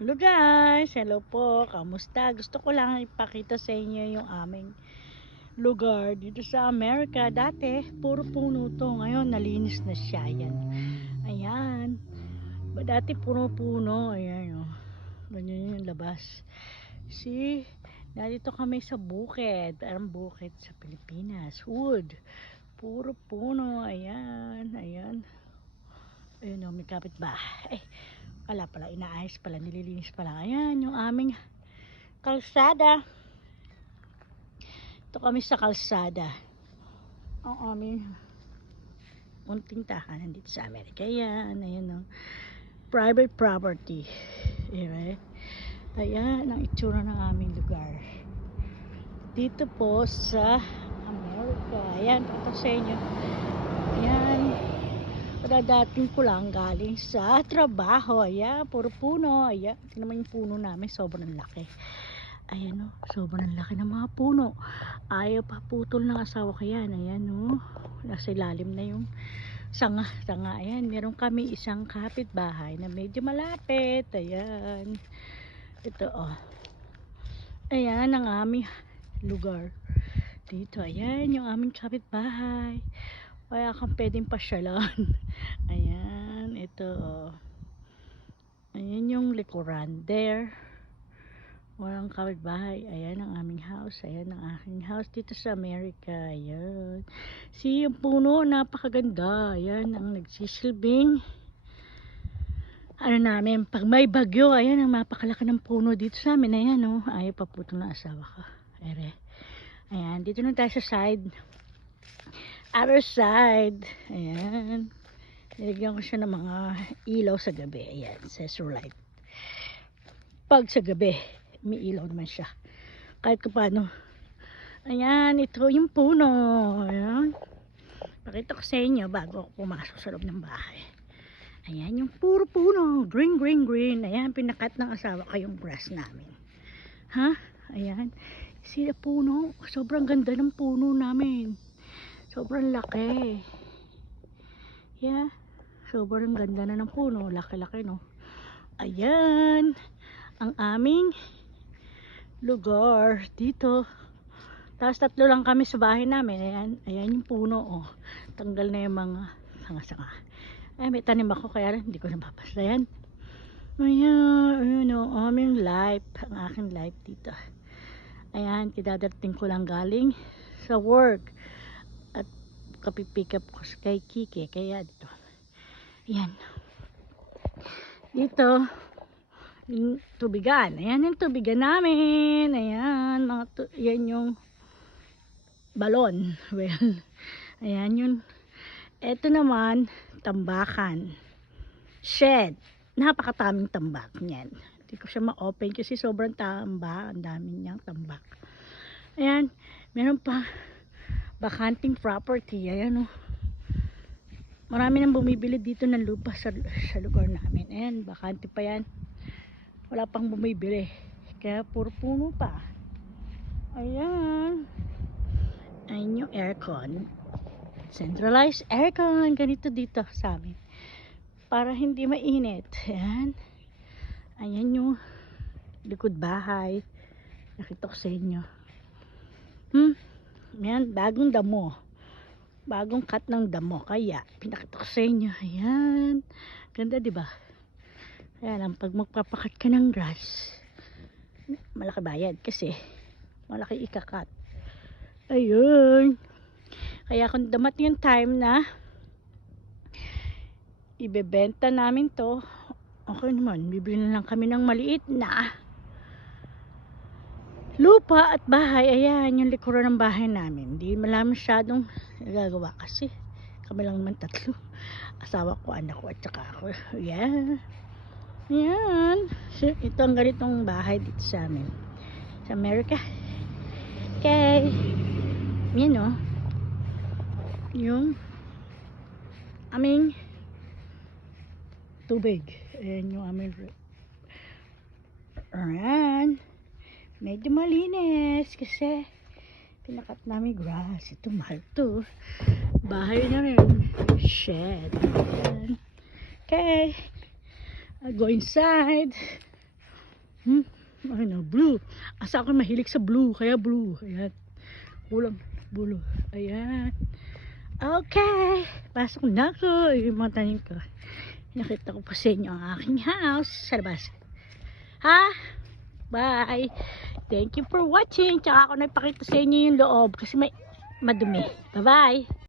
Hello guys, hello po, kamusta? Gusto ko lang ipakita sa inyo yung aming lugar dito sa Amerika. Dati, puro puno to. Ngayon, nalinis na siya. Ayan. Ayan. Ba, dati puro puno. Ayan, oh. Ganyan yung labas. See? Nandito kami sa bukid. Parang bukid sa Pilipinas. Wood. Puro puno. Ayan. Ayan. Ayun, oh, may kapitbahay. Wala pala, inaayos pala, nililinis pala. Ayan, yung aming kalsada. Ito kami sa kalsada. Ang aming munting tahanan dito sa Amerika. Ayan, ayan o. Private property. Ayan, ayan ang itsura ng aming lugar. Dito po sa Amerika. Ayan, ito sa inyo. Kadadating ko lang galing sa trabaho. Ayan, puro puno. Ayan, tingnan yung puno namin. Sobrang laki. Ayan o, sobrang laki ng mga puno. Ayaw pa putol ng asawa ko yan. Ayan o, nasa ilalim na yung sanga. Sanga, ayan. Meron kami isang kapitbahay na medyo malapit. Ayan. Ito o. Ayan ang aming lugar. Dito, ayan yung aming kapitbahay. Kaya kang pwedeng pasyalan. Ayan, ito. oh. Ayan yung likuran. There. Walang kapitbahay. Ayan ang aming house. Ayan ang aking house dito sa Amerika. Ayan. See, yung puno, napakaganda. Ayan ang nagsisilbing. Ano namin, pag may bagyo, ayan ang mapakalaki ng puno dito sa amin. Ayan, oh. Ayaw pa puto na asawa ko. Ere. Ayan, dito na tayo sa side other side. Ayan. Nilagyan ko siya ng mga ilaw sa gabi. Ayan, sensor light. Pag sa gabi, may ilaw naman siya. Kahit paano. Ayan, ito yung puno. Ayan. Pakita ko sa inyo bago ako pumasok sa loob ng bahay. Ayan, yung puro puno. Green, green, green. Ayan, pinakat ng asawa ko yung grass namin. Ha? Ayan. Sila puno. Sobrang ganda ng puno namin. Sobrang laki. Yeah. Sobrang ganda na ng puno. Laki-laki, no? Ayan. Ang aming lugar dito. Tapos tatlo lang kami sa bahay namin. Ayan. Ayan yung puno, oh. Tanggal na yung mga sanga-sanga. Ay, may tanim ako kaya hindi ko nababasa yan. Ayan. Ayan, oh. Aming life. Ang aking life dito. Ayan. Kidadating ko lang galing sa work kapipick up ko kay Kike kaya dito. Yan dito. Yung tubigan. Ayan yung tubigan namin. Ayan mga tu yan yung balon. Well ayan yun. Eto naman tambakan. Shed. Napakataming tambak niyan. Hindi ko siya ma-open kasi sobrang tamba. Ang dami niyang tambak. Ayan. Meron pa bakanting property. Ayan o. Oh. Marami nang bumibili dito ng lupa sa, sa lugar namin. Ayan, bakante pa yan. Wala pang bumibili. Kaya puro puno pa. Ayan. Ayan yung aircon. Centralized aircon. Ganito dito sa amin. Para hindi mainit. Ayan. Ayan yung likod bahay. Nakita ko sa inyo. Hmm. Yan, bagong damo. Bagong cut ng damo. Kaya, pinakita ko sa inyo. Ayan. Ganda, di ba? Kaya lang, pag magpapakat ka ng grass, malaki bayad kasi malaki ikakat. Ayun. Kaya kung damat yung time na ibebenta namin to, okay naman, bibili na lang kami ng maliit na lupa at bahay ayan yung likuran ng bahay namin. Hindi malam masyadong nagagawa kasi kami lang naman tatlo. Asawa ko, anak ko at saka ako. Yan yan so, ito ang ganitong bahay dito sa amin. Sa Amerika. Okay yan o yung aming tubig. Ayan yung aming ayan medyo malinis kasi pinakat namin grass ito mahal bahay na rin Ayan. okay I go inside Hmm? Ano, blue. Asa ako mahilig sa blue, kaya blue. Ayan. Kulang blue. Ayan. Okay. Pasok na ako. Yung mga tanim ko. Nakita ko po sa inyo ang aking house sa labas. Ha? Bye. Thank you for watching. Tsaka ako nagpakita sa inyo yung loob kasi may madumi. Bye-bye.